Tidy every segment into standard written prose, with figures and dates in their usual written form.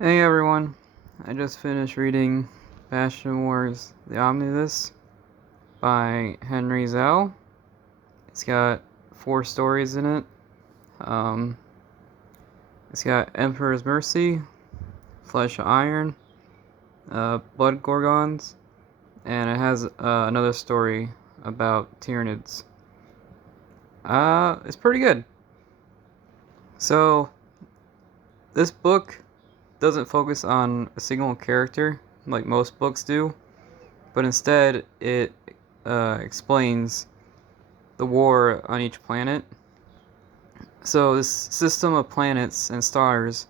Hey everyone, I just finished reading Bastion Wars the Omnibus by Henry Zell. It's got 4 stories in it. Um, it's got Emperor's Mercy, Flesh of Iron, Blood Gorgons, and it has another story about Tyranids. It's pretty good. So, this book doesn't focus on a single character like most books do, but instead it explains the war on each planet. So this system of planets and stars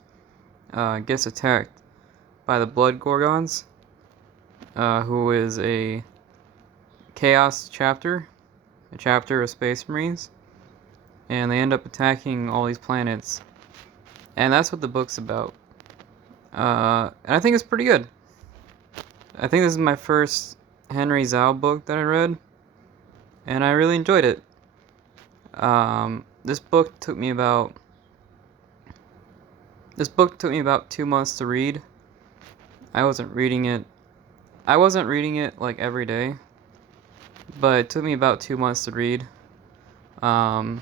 gets attacked by the Blood Gorgons, who is a Chaos chapter, a chapter of Space Marines, and they end up attacking all these planets, and that's what the book's about. And I think it's pretty good. I think this is my first Henry Zhao book that I read, and I really enjoyed it. This book took me about 2 months to read. I wasn't reading it like every day, but it took me about 2 months to read. Now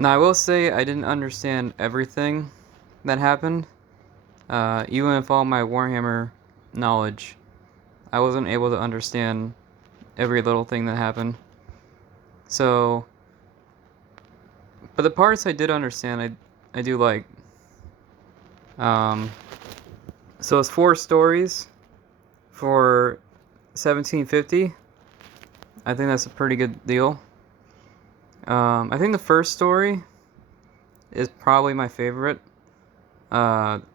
I will say I didn't understand everything that happened. Even with all my Warhammer knowledge, I wasn't able to understand every little thing that happened. So, but the parts I did understand, I do like. So it's 4 stories for 1750. I think that's a pretty good deal. I think the first story is probably my favorite.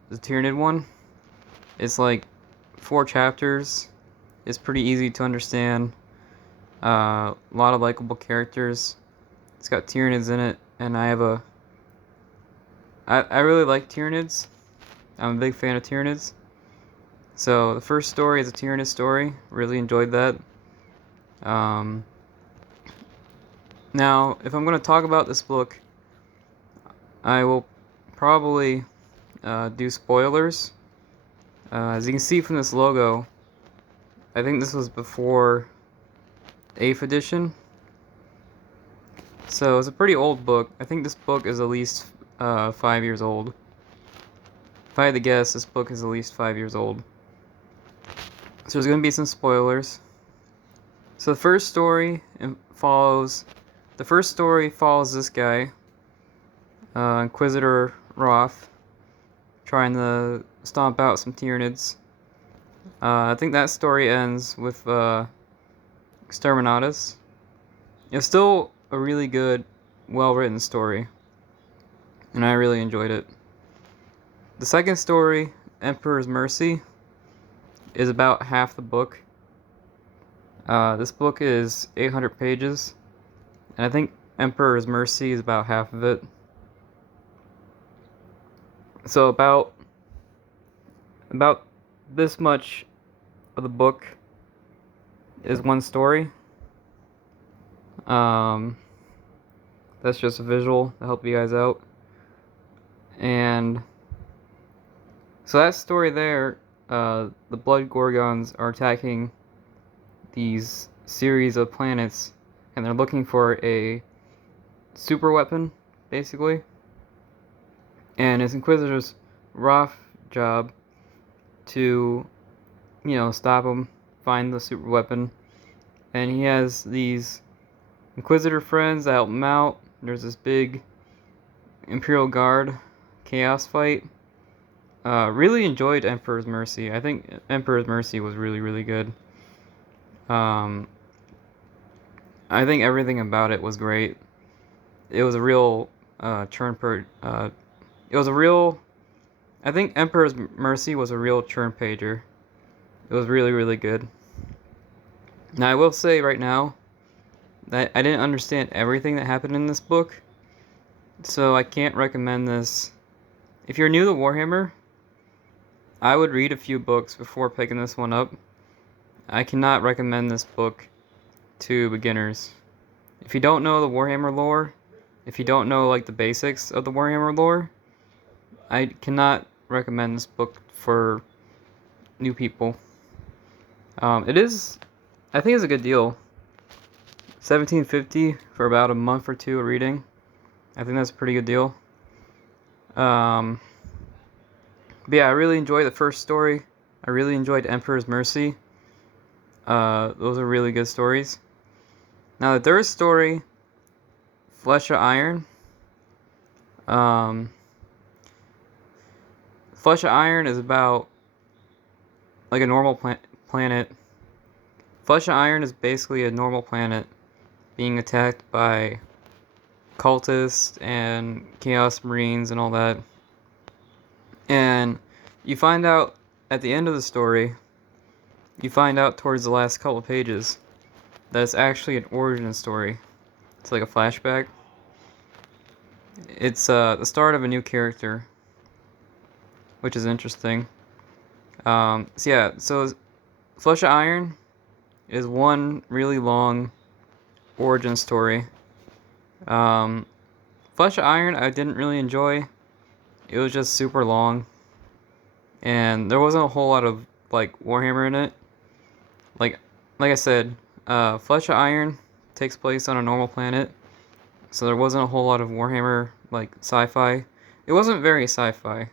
The Tyranid one. It's like 4 chapters. It's pretty easy to understand. A lot of likable characters. It's got Tyranids in it, and I really like Tyranids. I'm a big fan of Tyranids. So the first story is a Tyranid story. Really enjoyed that. Now, if I'm going to talk about this book, I will probably do spoilers. As you can see from this logo, I think this was before 8th edition. So it's a pretty old book. I think this book is at least 5 years old. If I had to guess, this book is at least 5 years old. So there's going to be some spoilers. So the first story follows this guy, Inquisitor Roth, trying to stomp out some Tyranids. I think that story ends with Exterminatus. It's still a really good, well-written story, and I really enjoyed it. The second story, Emperor's Mercy, is about half the book. This book is 800 pages, and I think Emperor's Mercy is about half of it. So about this much of the book is one story. That's just a visual to help you guys out. And so that story there, the Blood Gorgons are attacking these series of planets, and they're looking for a super weapon, basically. And it's Inquisitor's rough job to, stop them, find the super weapon. And he has these Inquisitor friends that help him out. There's this big Imperial Guard chaos fight. Really enjoyed Emperor's Mercy. I think Emperor's Mercy was really, really good. I think everything about it was great. It was a real I think Emperor's Mercy was a real churn pager. It was really, really good. Now, I will say right now that I didn't understand everything that happened in this book, so I can't recommend this. If you're new to Warhammer, I would read a few books before picking this one up. I cannot recommend this book to beginners. If you don't know the Warhammer lore, if you don't know like the basics of the Warhammer lore, I cannot recommend this book for new people. It is, I think it's a good deal. $17.50 for about a month or two of reading. I think that's a pretty good deal. But yeah, I really enjoyed the first story. I really enjoyed Emperor's Mercy. Those are really good stories. Now the third story, Flesh of Iron. Flesh of Iron is about like a normal planet. Flesh of Iron is basically a normal planet being attacked by cultists and Chaos Marines and all that. And you find out at the end of the story, you find out towards the last couple of pages that it's actually an origin story. It's like a flashback. It's the start of a new character, which is interesting. So Flesh of Iron is one really long origin story. Flesh of Iron I didn't really enjoy. It was just super long, and there wasn't a whole lot of like Warhammer in it. Like I said, Flesh of Iron takes place on a normal planet, so there wasn't a whole lot of Warhammer like sci-fi. It wasn't very sci-fi.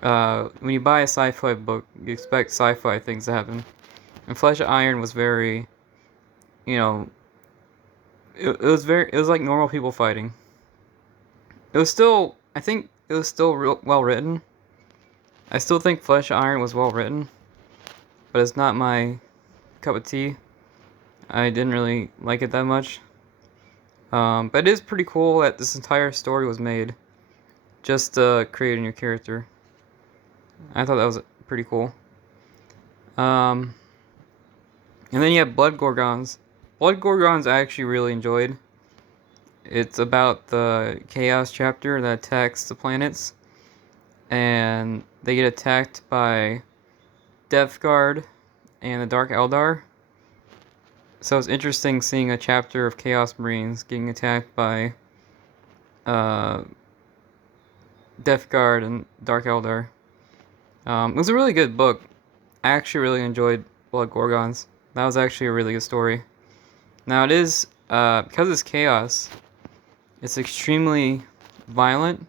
When you buy a sci-fi book, you expect sci-fi things to happen. And Flesh of Iron was very, it was like normal people fighting. It was still, I think it was still well written. I still think Flesh of Iron was well written, but it's not my cup of tea. I didn't really like it that much. But it is pretty cool that this entire story was made just to create a new character. I thought that was pretty cool. And then you have Blood Gorgons. Blood Gorgons I actually really enjoyed. It's about the Chaos chapter that attacks the planets. And they get attacked by Death Guard and the Dark Eldar. So it's interesting seeing a chapter of Chaos Marines getting attacked by Death Guard and Dark Eldar. It was a really good book. I actually really enjoyed Blood Gorgons. That was actually a really good story. Now it is, because it's Chaos, it's extremely violent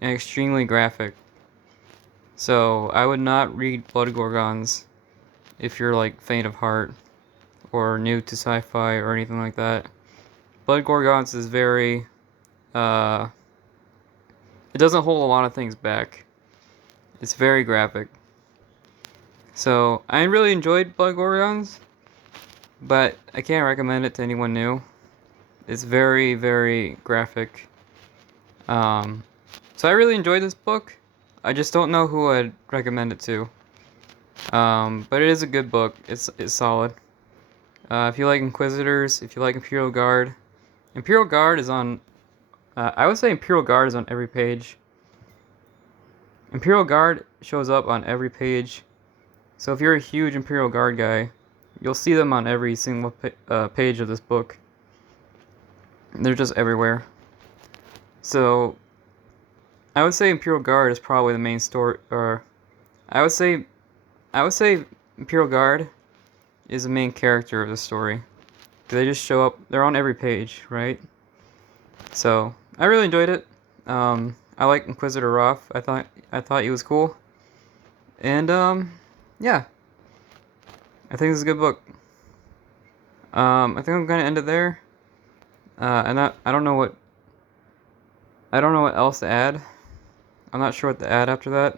and extremely graphic. So I would not read Blood Gorgons if you're like faint of heart or new to sci-fi or anything like that. Blood Gorgons is very, it doesn't hold a lot of things back. It's very graphic. So I really enjoyed Blood Gorgons, but I can't recommend it to anyone new. It's very, very graphic. So I really enjoyed this book. I just don't know who I'd recommend it to. But it is a good book. It's solid. If you like Inquisitors, if you like Imperial Guard is on. I would say Imperial Guard is on every page. Imperial Guard shows up on every page. So if you're a huge Imperial Guard guy, you'll see them on every single page of this book. They're just everywhere. So I would say Imperial Guard is probably the main story, or I would say Imperial Guard is the main character of the story. They just show up. They're on every page, right? So I really enjoyed it. I like Inquisitor Roth. I thought he was cool. And yeah, I think this is a good book. I think I'm gonna end it there. And I don't know what else to add. I'm not sure what to add after that.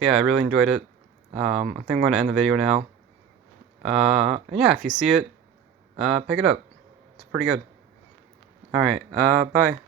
Yeah, I really enjoyed it. I think I'm going to end the video now. And yeah, if you see it, pick it up. It's pretty good. Alright, bye.